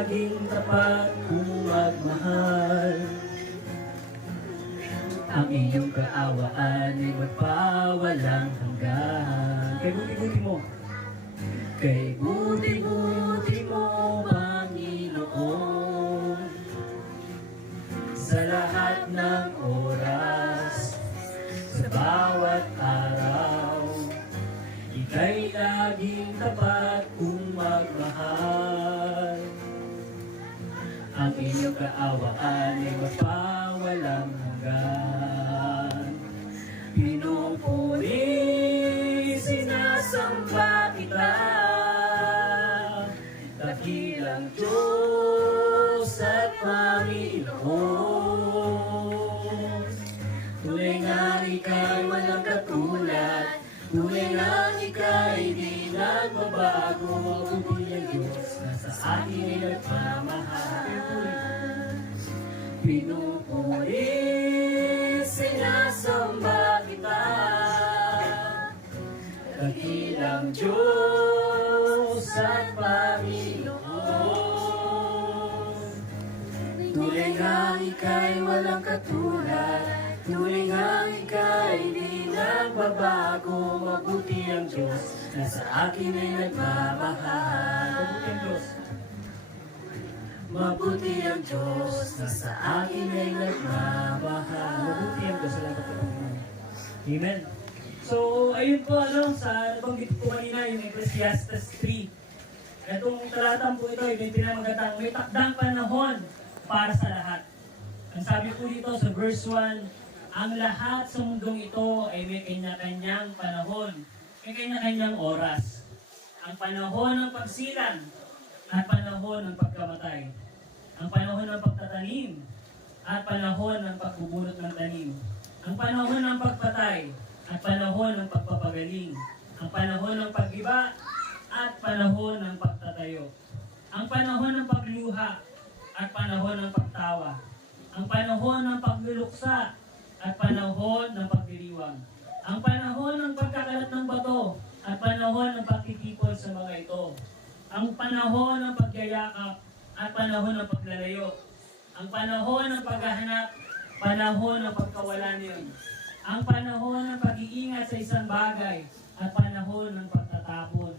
laging tapat kung magmahal. Ang iyong kaawaan ay magpawalang hanggan. Kay buti-buti mo. Kay buti-buti mo, Panginoon. Sa lahat ng oras, sa bawat araw, ika'y laging tapat kung magmahal. Ang iyong kaawaan ay magpawalang hanggan. Pinupuri, sinasamba kita, dakilang Diyos at Panginoon. Tunay nga ika'y walang katulad, tunay nga ika'y di nagbabago. Tunay ang Diyos na sa akin ay nagmamahal. Pinupuri, sinasamba kita, dakilang Diyos at Panginoon. Tunay nga ika'y walang katulad, tunay nga ika'y di nagbabago. Mabuti ang Diyos na sa akin ay nagmamahal. Mabuti ang Diyos. Mabuti ang Diyos na sa akin ay nagmamahal. Mabuti ang Diyos. Salamat po. Amen. So, ayun po, sa nabanggit ko kanina, yung Ecclesiastes 3. Itong talatang po ito, may pinamagatang, may takdang panahon para sa lahat. Ang sabi po dito sa verse 1, ang lahat sa mundong ito ay may kanya-kanyang panahon, may kanya-kanyang oras. Ang panahon ng pagsilang at panahon ng pagkamatay. Ang panahon ng pagtatanim at panahon ng pagbubunot ng tanim. Ang panahon ng pagpatay at panahon ng pagpapagaling. Ang panahon ng pag-iba at panahon ng pagtatayo. Ang panahon ng pagluha at panahon ng pagtawa. Ang panahon ng pagluluksa at panahon ng pagdiriwang. Ang panahon ng pagkakalat ng bato at panahon ng pagtitipon sa mga ito. Ang panahon ng pagyayakap at panahon ng paglalayo. Ang panahon ng paghahanap, panahon ng pagkawala niyon. Ang panahon ng pag-iingat sa isang bagay at panahon ng pagtatapon.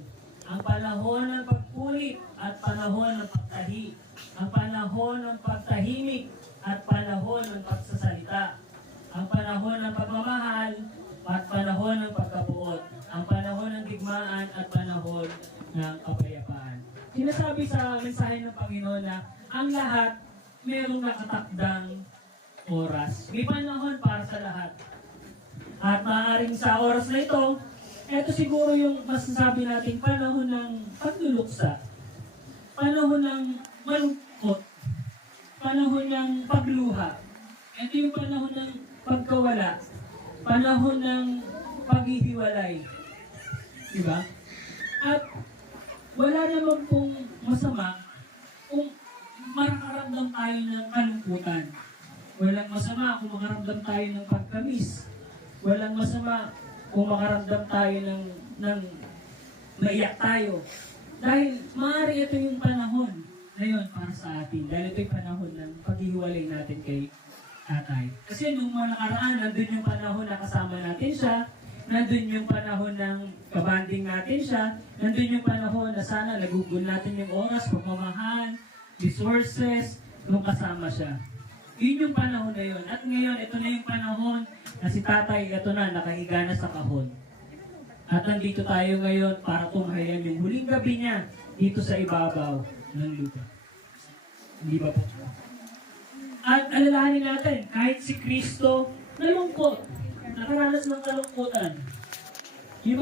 Ang panahon ng pagpulit at panahon ng pagtahi. Ang panahon ng pagtahimik at panahon ng pagsasalita. Ang panahon ng pagmamahal at panahon ng pagkabuot. Ang panahon ng digmaan at panahon ng kapayapaan. Sinasabi sa mensahe ng Panginoon na ang lahat mayroong nakatakdang oras. May panahon para sa lahat. At maaaring sa oras na ito, ito siguro yung masasabi natin panahon ng pagluluksa, panahon ng malungkot, panahon ng pagluha. Ito yung panahon ng pagkawala, panahon ng paghihiwalay. Diba? At wala naman pong masama kung makaramdam tayo ng kalungkutan. Walang masama kung makaramdam tayo ng pagkamis. Walang masama kung makaramdam tayo ng maiyak tayo. Dahil maaari ito yung panahon na yun para sa atin. Dahil ito yung panahon ng paghihiwalay natin kay tatay. Kasi nung mga nakaraan, nandun yung panahon na kasama natin siya, nandun yung panahon ng kabanding natin siya, nandun yung panahon na sana nagugol natin yung oras, pagmamahal, resources, nung kasama siya. Yun yung panahon na yun. At ngayon, ito na yung panahon na si tatay, ito na, nakahiga na sa kahon. At nandito tayo ngayon para tunghayan yung huling gabi niya dito sa ibabaw ng lupa. Hindi ba po? At alalahanin natin, kahit si Kristo nalungkot, nakaranas ng kalungkutan. Yung